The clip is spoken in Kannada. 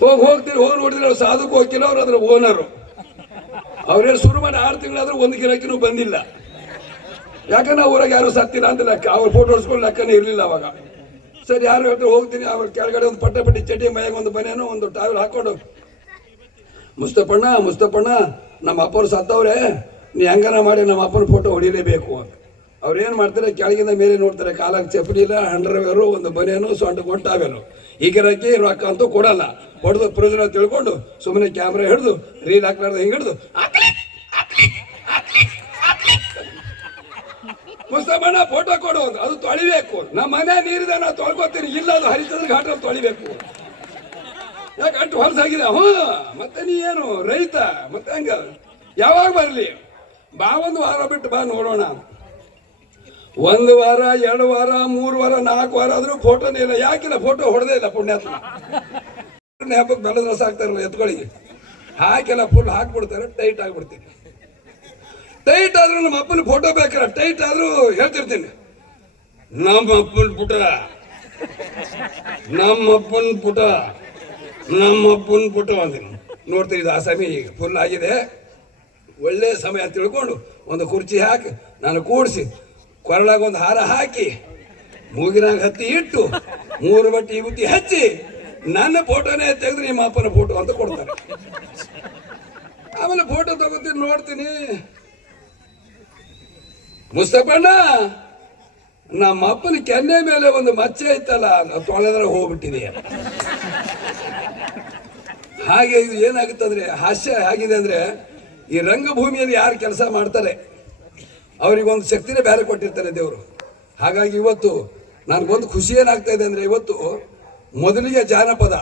ಹೋಗ್ತೀರಿ, ಹೋಗಿ ನೋಡಿದ್ರೆ ಅವ್ರು ಸಾಧುಕು ಹೋಗಿಲ್ಲ, ಅವ್ರು ಅದ್ರ ಓನರು. ಅವ್ರೇನು ಶುರು ಮಾಡಿ 6 ತಿಂಗಳಾದ್ರೂ ಒಂದು ಗಿರಾಕಿನೂ ಬಂದಿಲ್ಲ. ಯಾಕಂದ್ರೆ ಊರಾಗ ಯಾರು ಸತ್ತಿಲ್ಲ ಅಂತ ಲೆಕ್ಕ, ಅವ್ರ ಫೋಟೋ ಹೊಡ್ಸ್ಕೊಂಡು ಲೆಕ್ಕನೇ ಇರಲಿಲ್ಲ ಅವಾಗ. ಸರಿ, ಯಾರು ಹೇಳ್ತಾರೆ ಹೋಗ್ತೀನಿ, ಅವ್ರ ಕೆಳಗಡೆ ಒಂದು ಪಟ್ಟಿ ಚಟಿ, ಮೈಯಾಗ ಒಂದು ಬನೇನು, ಒಂದು ಟಾವೆಲ್ ಹಾಕೊಂಡು, ಮುಸ್ತಪಣ್ಣ ನಮ್ಮ ಅಪ್ಪರು ಸತ್ತವ್ರೆ, ನೀ ಹೆಂಗನ ಮಾಡಿ ನಮ್ಮ ಅಪ್ಪನ ಫೋಟೋ ಹೊಡಿಲೇಬೇಕು ಅಂತ. ಅವ್ರೇನು ಮಾಡ್ತಾರೆ, ಕೆಳಗಿಂದ ಮೇಲೆ ನೋಡ್ತಾರೆ, ಕಾಲಾಗ ಚಪ್ಪಲಿ ಇಲ್ಲ, ಅಂಡರ್ವೇರು, ಒಂದು ಬನೇನು, ಸೊಂಟ ಟಾವೆಲು. ಈಗಿರಕ್ಕೆ ರೊಕ್ಕ ಅಂತೂ ಕೊಡಲ್ಲ. ಹೊಡೆದು ಪ್ರಯೋಜನ ತಿಳ್ಕೊಂಡು ಸುಮ್ಮನೆ ಕ್ಯಾಮ್ರಾ ಹಿಡಿದು ರೀಲ್ ಹಾಕ್ಲಾರ್ದು ಹಿಂಗೆ ಹಿಡಿದು ಮುಸ್ತಪಣ್ಣ ಫೋಟೋ ಕೊಡು, ಅದು ತೊಳಿಬೇಕು. ನಮ್ಮ ಮನೆ ನೀರಿದೆ, ನಾವು ತೊಳ್ಕೊತೀನಿ, ಇಲ್ಲ ಅದು ಹರಿತದ ಘಾಟ ತೊಳಿಬೇಕು. ಯಾಕೆ ಅಷ್ಟು ಹೊಲಸಾಗಿದೆ? ಮತ್ತೆ ನೀ ಏನು ರೈತ? ಮತ್ತೆ ಹಂಗ ಯಾವಾಗ ಬರಲಿ? ಬಾ, ಒಂದು ವಾರ ಬಿಟ್ಟು ಬಾ, ನೋಡೋಣ. 1 ವಾರ, 2 ವಾರ, 3 ವಾರ, 4 ವಾರ ಆದ್ರೂ ಫೋಟೋನೇ ಇಲ್ಲ. ಯಾಕಿಲ್ಲ? ಫೋಟೋ ಹೊಡೆದೇ ಇಲ್ಲ ಪುಣ್ಯಾತ್ಮ. ಹಬ್ಬಕ್ಕೆ ಬೆಲ್ಲದ ರಸ ಹಾಕ್ತಾರಲ್ಲ ಎತ್ಗಳಿಗೆ, ಹಾಕೆಲ್ಲ ಫುಲ್ ಹಾಕ್ಬಿಡ್ತಾರೆ, ಟೈಟ್ ಆಗ್ಬಿಡ್ತೀನಿ. ಟೈಟ್ ಆದ್ರೂ ನಮ್ಮ ಅಪ್ಪನ ಫೋಟೋ ಬೇಕಾರೆ, ಟೈಟ್ ಆದ್ರೂ ಹೇಳ್ತಿರ್ತೀನಿ, ನಮ್ಮ ಅಪ್ಪನ ಪುಟ, ಅಂತೀನಿ. ನೋಡ್ತೀವಿ, ಇದು ಆಸಾಮಿ ಈಗ ಫುಲ್ ಆಗಿದೆ, ಒಳ್ಳೆ ಸಮಯ ತಿಳ್ಕೊಂಡು ಒಂದು ಕುರ್ಚಿ ಹಾಕಿ ನಾನು ಕೂಡಿಸಿ, ಕೊರಳಾಗ ಒಂದು ಹಾರ ಹಾಕಿ, ಮೂಗಿನಾಗ ಹತ್ತಿ ಇಟ್ಟು, 3 ಬಟ್ಟಿ ಬುಟ್ಟಿ ಹಚ್ಚಿ, ನನ್ನ ಫೋಟೋನೇ ತೆಗೆದು ನಿಮ್ಮ ಅಪ್ಪನ ಫೋಟೋ ಅಂತ ಕೊಡ್ತಾರೆ. ಆಮೇಲೆ ಫೋಟೋ ತಗೋತೀನಿ, ನೋಡ್ತೀನಿ, ಮುಸ್ತಪಣ್ಣ ನಮ್ಮ ಅಪ್ಪನ ಕೆನ್ನೆ ಮೇಲೆ ಒಂದು ಮಚ್ಚೆ ಇತ್ತಲ್ಲ, ತೊಳೆದ್ರೆ ಹೋಗ್ಬಿಟ್ಟಿದೆ. ಹಾಗೆ ಇದು ಏನಾಗುತ್ತಂದ್ರೆ, ಹಾಸ್ಯ ಆಗಿದೆ ಅಂದ್ರೆ, ಈ ರಂಗಭೂಮಿಯಲ್ಲಿ ಯಾರು ಕೆಲಸ ಮಾಡ್ತಾರೆ ಅವರಿಗೊಂದು ಶಕ್ತಿನೇ ಬೇರೆ ಕೊಟ್ಟಿರ್ತಾರೆ ದೇವರು. ಹಾಗಾಗಿ ಇವತ್ತು ನನಗೊಂದು ಖುಷಿ ಏನಾಗ್ತಾ ಇದೆ ಅಂದ್ರೆ, ಇವತ್ತು ಮೊದಲಿಗೆ ಜಾನಪದ